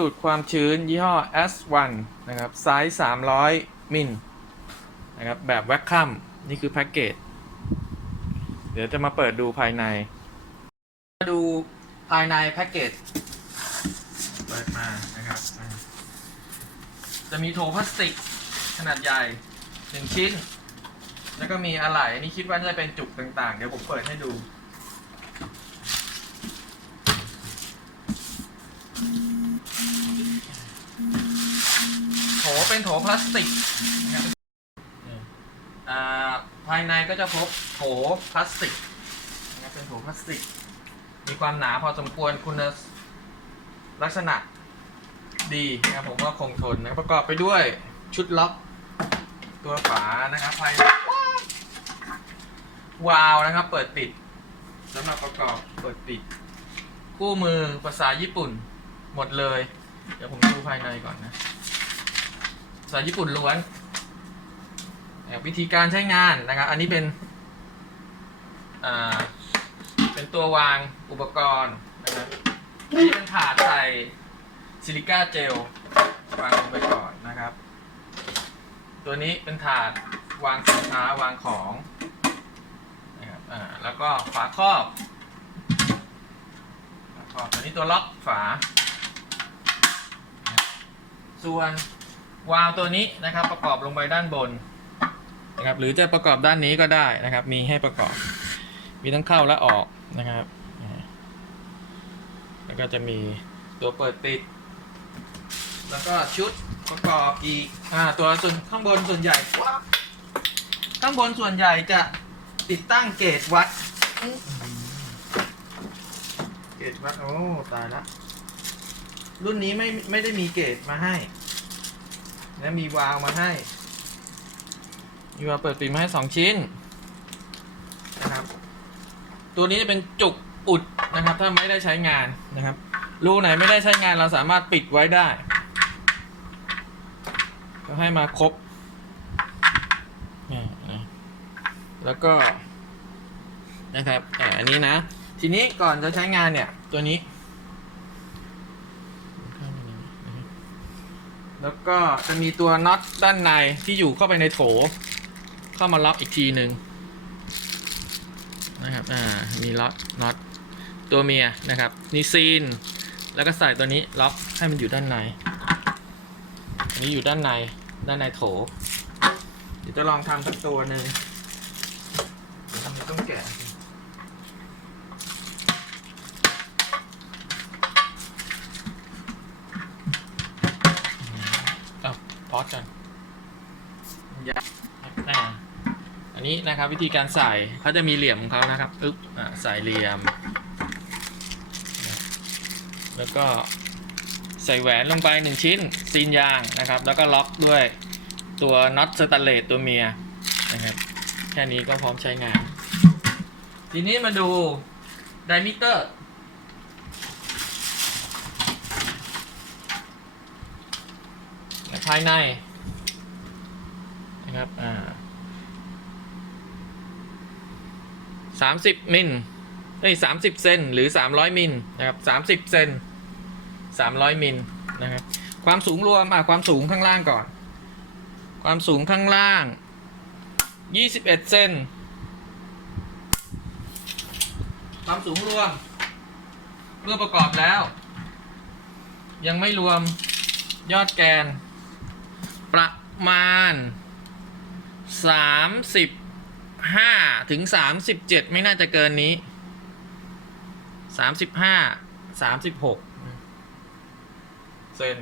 ดูดความชื้นยี่ห้อ S1 นะครับไซส์ 300 มิลนะครับแบบแวคคัมนี่คือแพ็กเกจ เดี๋ยวจะมาเปิดดูภายใน มาดูภายในแพ็กเกจ เปิดมานะครับ จะมีโถพลาสติกขนาดใหญ่1ชิ้น แล้วก็มีอะไหล่นนี้คิดว่าจะเป็นจุกต่างๆ เดี๋ยวผมเปิดให้ดู เป็นโถพลาสติกนะครับอ่าภายในก็จะพบโถพลาสติกนะครับเป็นโถพลาสติก มีความหนาพอสมควรคุณลักษณะดีนะครับผมว่าคงทนนะครับประกอบไปด้วยชุดล็อกตัวฝานะครับภายในวาล์วนะครับ เปิดปิดสำหรับประกอบเปิดปิด คู่มือภาษาญี่ปุ่นหมดเลย เดี๋ยวผมดูภายในก่อนนะ ภาษาญี่ปุ่นล้วน วิธีการใช้งานนะครับ อันนี้เป็นเป็นตัววางอุปกรณ์นะครับอันนี้เป็นถาดใส่ซิลิก้าเจลวางลงไปก่อนนะครับ ตัวนี้เป็นถาดวางสินค้าวางของนะครับอ่าแล้วก็ฝาครอบฝาครอบตัวนี้ตัวล็อกฝา ส่วน วาล์วตัวนี้นะครับ ประกอบลงไปด้านบนนะครับ หรือจะประกอบด้านนี้ก็ได้นะครับ มีให้ประกอบ มีทั้งเข้าและออกนะครับ แล้วก็จะมีตัวเปิดปิด แล้วก็ชุดประกอบอีกอ่าตัวส่วนข้างบนส่วนใหญ่ข้างบนส่วนใหญ่จะติดตั้งเกจวัด เกจวัดโอ้ตายละรุ่นนี้ไม่ไม่ได้มีเกจมาให้ และมีวาล์วมาให้มีวาล์วเปิดปิดมาให้สองชิ้น นะครับ ตัวนี้จะเป็นจุกอุดนะครับ ถ้าไม่ได้ใช้งานนะครับ รูไหนไม่ได้ใช้งานเราสามารถปิดไว้ได้ ก็ให้มาครบนี่นะแล้วก็นะครับอ่าอันนี้นะ ทีนี้ก่อนจะใช้งานเนี่ยตัวนี้ แล้วก็จะมีตัวน็อตด้านในที่อยู่เข้าไปในโถ เข้ามาล็อกอีกทีหนึ่งนะครับ อ่า มีล็อกน็อตตัวเมียนะครับนีซีน แล้วก็ใส่ตัวนี้ล็อกให้มันอยู่ด้านในอันนี้อยู่ด้านในด้านในโถ เดี๋ยวจะลองทำสักตัวหนึ่งทำไมต้องแกะ อะพอสกัน ยาอ่าอันนี้นะครับวิธีการใส่เขาจะมีเหลี่ยมของเขานะครับอึ๊บอ่าใส่เหลี่ยม แล้วก็ใส่แหวนลงไปหนึ่งชิ้นซีนยางนะครับ แล้วก็ล็อกด้วยตัวน็อตสแตนเลสตัวเมียนะครับแค่นี้ก็พร้อมใช้งาน ทีนี้มาดูไดมิเตอร์ภายใน นะครับอ่าสามสิบมิลเอ้ยสามสิบเซนหรือสามร้อยมิลนะครับสามสิบเซนสามร้อยมิลนะครับ ความสูงรวมอะความสูงข้างล่างก่อน ความสูงข้างล่างยี่สิบเอ็ดเซนความสูงรวม เมื่อประกอบแล้ว ยังไม่รวมยอดแกน ประมาณ สามสิบห้าถึงสามสิบเจ็ดไม่น่าจะเกินนี้สามสิบห้าสามสิบหกเซน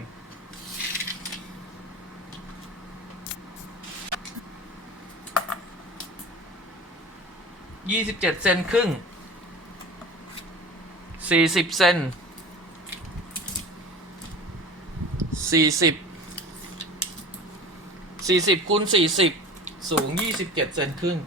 ยี่สิบเจ็ดเซนครึ่งสี่สิบเซนสี่สิบ40คูณ40 สูง 27 เซนครึ่ง